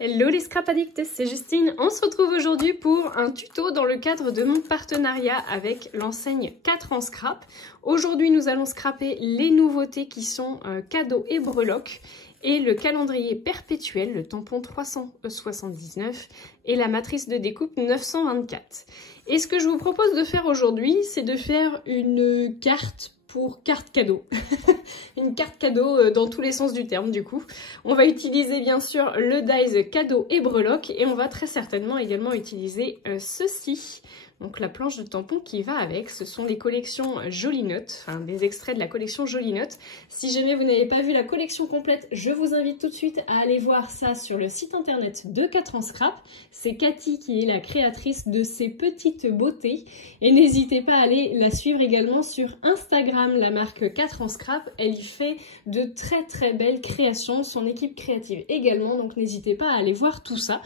Hello les scrap addicts, c'est Justine. On se retrouve aujourd'hui pour un tuto dans le cadre de mon partenariat avec l'enseigne 4 en scrap. Aujourd'hui nous allons scraper les nouveautés qui sont cadeaux et breloques et le calendrier perpétuel, le tampon 379 et la matrice de découpe 924. Et ce que je vous propose de faire aujourd'hui, c'est de faire une carte pour carte cadeau. Une carte cadeau dans tous les sens du terme du coup. On va utiliser bien sûr le dies cadeau et breloque et on va très certainement également utiliser ceci. Donc la planche de tampon qui va avec, ce sont les collections Joli Note, enfin des extraits de la collection Joli Note. Si jamais vous n'avez pas vu la collection complète, je vous invite tout de suite à aller voir ça sur le site internet de 4 en scrap. C'est Cathy qui est la créatrice de ces petites beautés. Et n'hésitez pas à aller la suivre également sur Instagram, la marque 4 en scrap. Elle y fait de très belles créations, son équipe créative également, donc n'hésitez pas à aller voir tout ça.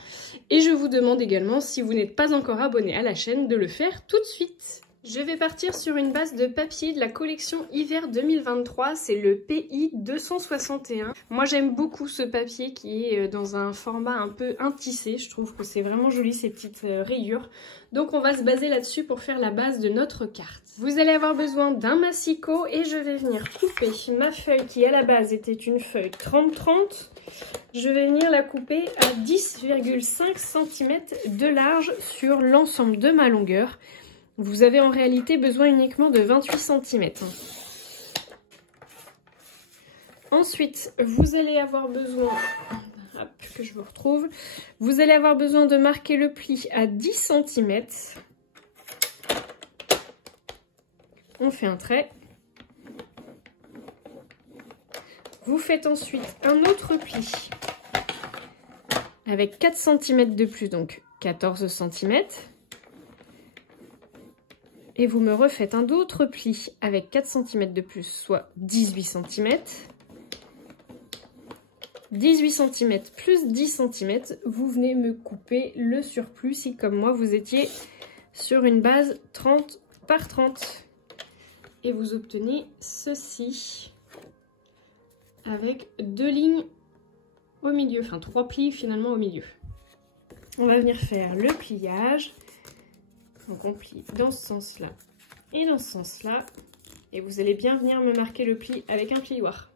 Et je vous demande également, si vous n'êtes pas encore abonné à la chaîne, de le faire tout de suite. Je vais partir sur une base de papier de la collection hiver 2023, c'est le PI 261. Moi j'aime beaucoup ce papier qui est dans un format un peu intissé, je trouve que c'est vraiment joli ces petites rayures. Donc on va se baser là-dessus pour faire la base de notre carte. Vous allez avoir besoin d'un massicot et je vais venir couper ma feuille qui à la base était une feuille 30-30. Je vais venir la couper à 10,5 cm de large sur l'ensemble de ma longueur. Vous avez en réalité besoin uniquement de 28 cm. Ensuite, vous allez avoir besoin... Hop, que je vous retrouve. Vous allez avoir besoin de marquer le pli à 10 cm. On fait un trait. Vous faites ensuite un autre pli avec 4 cm de plus, donc 14 cm. Et vous me refaites un autre pli avec 4 cm de plus, soit 18 cm. 18 cm plus 10 cm, vous venez me couper le surplus si comme moi vous étiez sur une base 30 par 30. Et vous obtenez ceci avec 2 lignes au milieu, enfin 3 plis finalement au milieu. On va venir faire le pliage. Donc on plie dans ce sens-là et dans ce sens-là. Et vous allez bien venir me marquer le pli avec un plioir.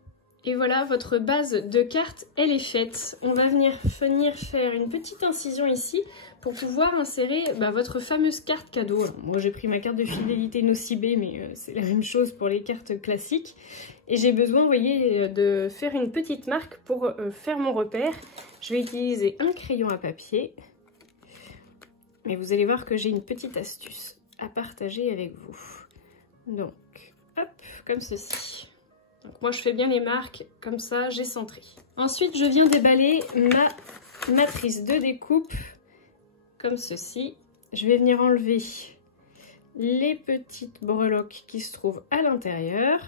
Et voilà, votre base de carte, elle est faite. On va venir faire une petite incision ici pour pouvoir insérer votre fameuse carte cadeau. Alors, moi j'ai pris ma carte de fidélité Nocibé, mais c'est la même chose pour les cartes classiques. Et j'ai besoin, vous voyez, de faire une petite marque pour faire mon repère. Je vais utiliser un crayon à papier. Mais vous allez voir que j'ai une petite astuce à partager avec vous. Donc, hop, comme ceci. Donc moi je fais bien les marques, comme ça j'ai centré. Ensuite je viens déballer ma matrice de découpe, comme ceci. Je vais venir enlever les petites breloques qui se trouvent à l'intérieur.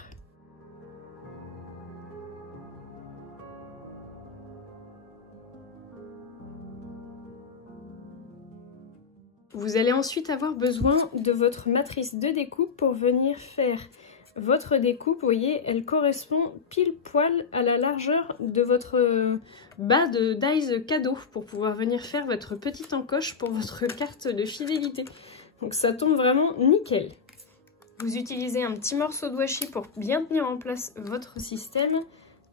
Vous allez ensuite avoir besoin de votre matrice de découpe pour venir faire votre découpe. Vous voyez, elle correspond pile poil à la largeur de votre bas de dies cadeau pour pouvoir venir faire votre petite encoche pour votre carte de fidélité. Donc ça tombe vraiment nickel. Vous utilisez un petit morceau de washi pour bien tenir en place votre système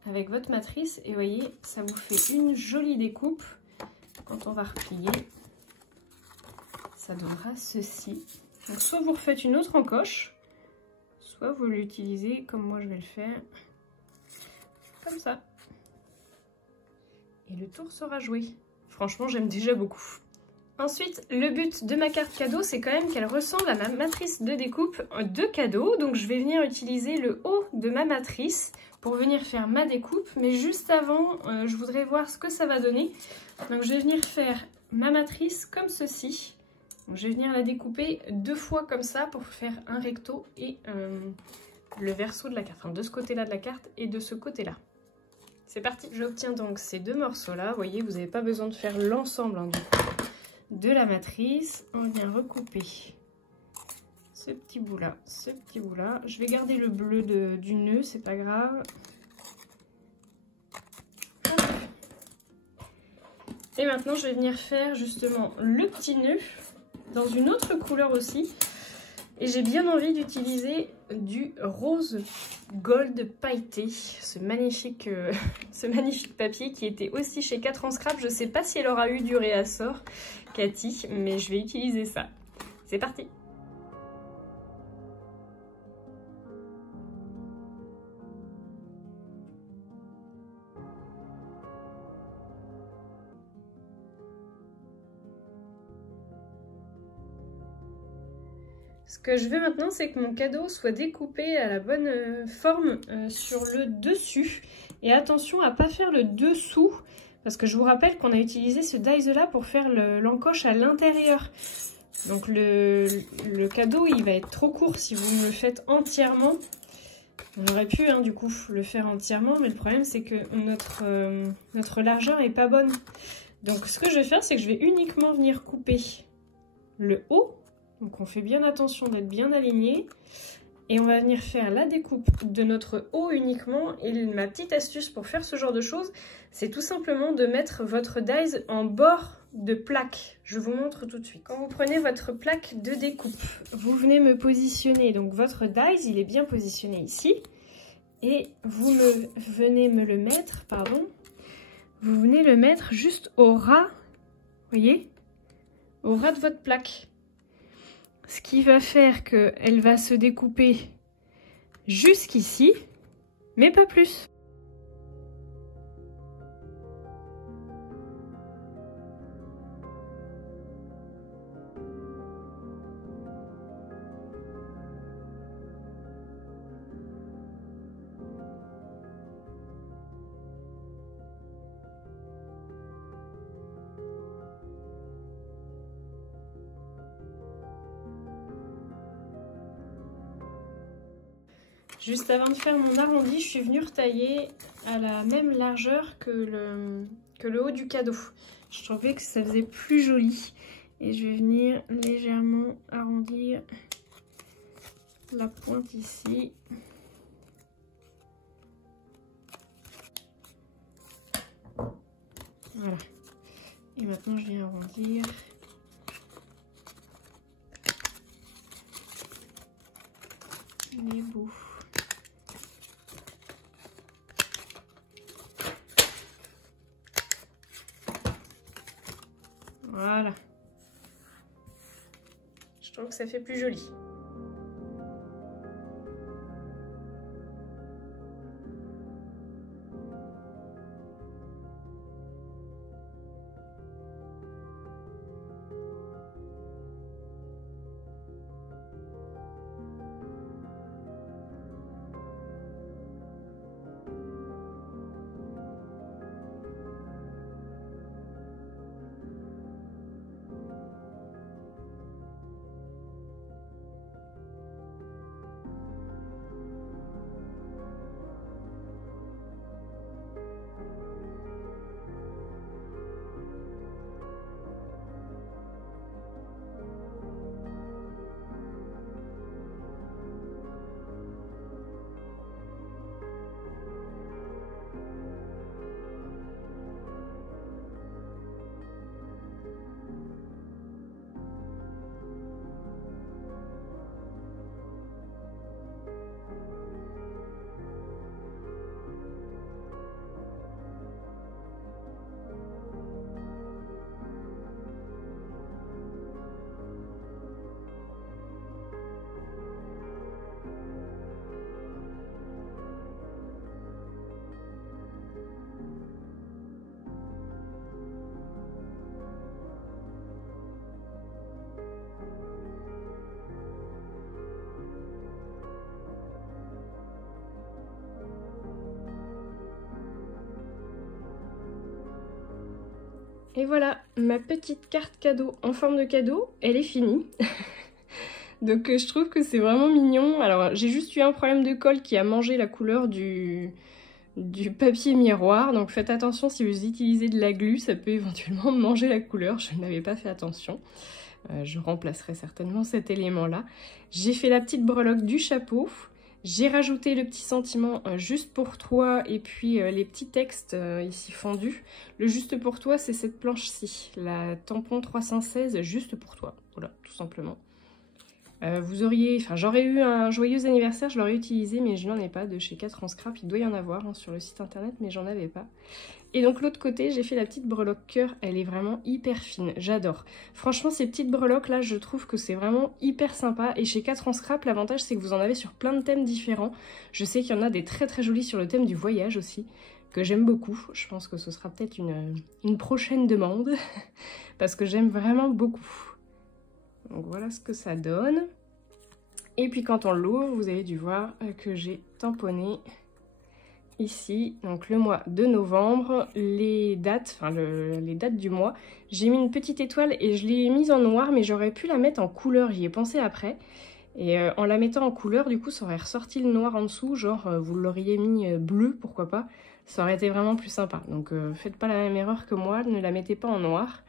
avec votre matrice. Et vous voyez, ça vous fait une jolie découpe. Quand on va replier, ça donnera ceci. Donc soit vous refaites une autre encoche, soit vous l'utilisez comme moi je vais le faire, comme ça. Et le tour sera joué. Franchement, j'aime déjà beaucoup. Ensuite, le but de ma carte cadeau, c'est quand même qu'elle ressemble à ma matrice de découpe de cadeau. Donc je vais venir utiliser le haut de ma matrice pour venir faire ma découpe. Mais juste avant, je voudrais voir ce que ça va donner. Donc je vais venir faire ma matrice comme ceci. Donc, je vais venir la découper 2 fois comme ça pour faire un recto et le verso de la carte. Enfin, de ce côté-là de la carte et de ce côté-là. C'est parti. J'obtiens donc ces 2 morceaux-là. Vous voyez, vous n'avez pas besoin de faire l'ensemble de la matrice. On vient recouper ce petit bout-là, ce petit bout-là. Je vais garder le bleu du nœud, c'est pas grave. Et maintenant, je vais venir faire justement le petit nœud dans une autre couleur aussi. Et j'ai bien envie d'utiliser du rose gold pailleté, ce magnifique papier qui était aussi chez 4 ans Scrap. Je ne sais pas si elle aura eu du réassort, Cathy, mais je vais utiliser ça. C'est parti! Ce que je veux maintenant, c'est que mon cadeau soit découpé à la bonne forme sur le dessus. Et attention à ne pas faire le dessous, parce que je vous rappelle qu'on a utilisé ce dies-là pour faire l'encoche à l'intérieur. Donc le cadeau, il va être trop court si vous me le faites entièrement. On aurait pu du coup le faire entièrement, mais le problème c'est que notre largeur n'est pas bonne. Donc ce que je vais faire, c'est que je vais uniquement venir couper le haut. Donc on fait bien attention d'être bien aligné. Et on va venir faire la découpe de notre haut uniquement. Et ma petite astuce pour faire ce genre de choses, c'est tout simplement de mettre votre dies en bord de plaque. Je vous montre tout de suite. Quand vous prenez votre plaque de découpe, vous venez me positionner. Donc votre dies, il est bien positionné ici. Et vous venez me le mettre, vous venez le mettre juste au ras, voyez, au ras de votre plaque. Ce qui va faire qu'elle va se découper jusqu'ici, mais pas plus. Juste avant de faire mon arrondi, je suis venue retailler à la même largeur que le haut du cadeau. Je trouvais que ça faisait plus joli. Et je vais venir légèrement arrondir la pointe ici. Voilà. Et maintenant, je viens arrondir les bouts. Voilà. Je trouve que ça fait plus joli. Et voilà, ma petite carte cadeau en forme de cadeau, elle est finie. Donc je trouve que c'est vraiment mignon. Alors j'ai juste eu un problème de colle qui a mangé la couleur du papier miroir. Donc faites attention, si vous utilisez de la glu, ça peut éventuellement manger la couleur. Je n'avais pas fait attention. Je remplacerai certainement cet élément-là. J'ai fait la petite breloque du chapeau. J'ai rajouté le petit sentiment juste pour toi et puis les petits textes ici fondus. Le juste pour toi, c'est cette planche-ci, la tampon 316 juste pour toi. Voilà, tout simplement. Vous auriez, enfin j'aurais eu un joyeux anniversaire, je l'aurais utilisé, mais je n'en ai pas de chez 4 en scrap. Il doit y en avoir hein, sur le site internet, mais j'en avais pas. Et donc l'autre côté, j'ai fait la petite breloque cœur, elle est vraiment hyper fine, j'adore. Franchement, ces petites breloques là, je trouve que c'est vraiment hyper sympa. Et chez 4 en scrap, l'avantage c'est que vous en avez sur plein de thèmes différents. Je sais qu'il y en a des très très jolis sur le thème du voyage aussi, que j'aime beaucoup. Je pense que ce sera peut-être une prochaine demande, parce que j'aime vraiment beaucoup. Donc voilà ce que ça donne. Et puis quand on l'ouvre, vous avez dû voir que j'ai tamponné ici, donc le mois de novembre, les dates, enfin les dates du mois. J'ai mis une petite étoile et je l'ai mise en noir, mais j'aurais pu la mettre en couleur, j'y ai pensé après. Et en la mettant en couleur, du coup, ça aurait ressorti le noir en dessous, genre vous l'auriez mis bleu, pourquoi pas. Ça aurait été vraiment plus sympa. Donc faites pas la même erreur que moi, ne la mettez pas en noir.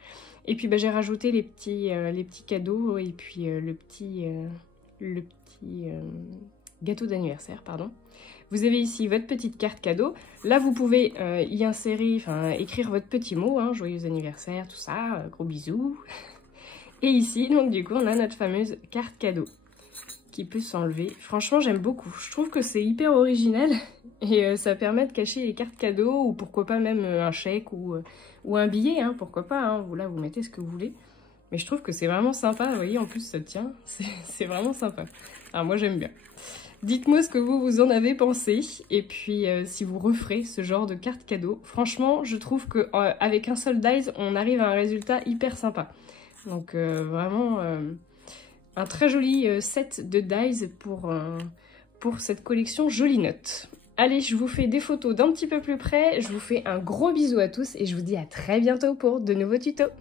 Et puis bah, j'ai rajouté les petits cadeaux et puis le petit gâteau d'anniversaire, pardon. Vous avez ici votre petite carte cadeau. Là, vous pouvez y insérer, enfin écrire votre petit mot, hein, joyeux anniversaire, tout ça, gros bisous. Et ici, donc du coup, on a notre fameuse carte cadeau qui peut s'enlever. Franchement, j'aime beaucoup. Je trouve que c'est hyper original et ça permet de cacher les cartes cadeaux ou pourquoi pas même un chèque ou un billet, hein, pourquoi pas. Hein. Là, vous mettez ce que vous voulez. Mais je trouve que c'est vraiment sympa. Vous voyez, en plus, ça tient. C'est vraiment sympa. Alors, moi, j'aime bien. Dites-moi ce que vous en avez pensé. Et puis, si vous referez ce genre de carte cadeau. Franchement, je trouve qu'avec un seul dies, on arrive à un résultat hyper sympa. Donc, vraiment... un très joli set de dies pour cette collection Jolie Note. Allez, je vous fais des photos d'un petit peu plus près. Je vous fais un gros bisou à tous et je vous dis à très bientôt pour de nouveaux tutos.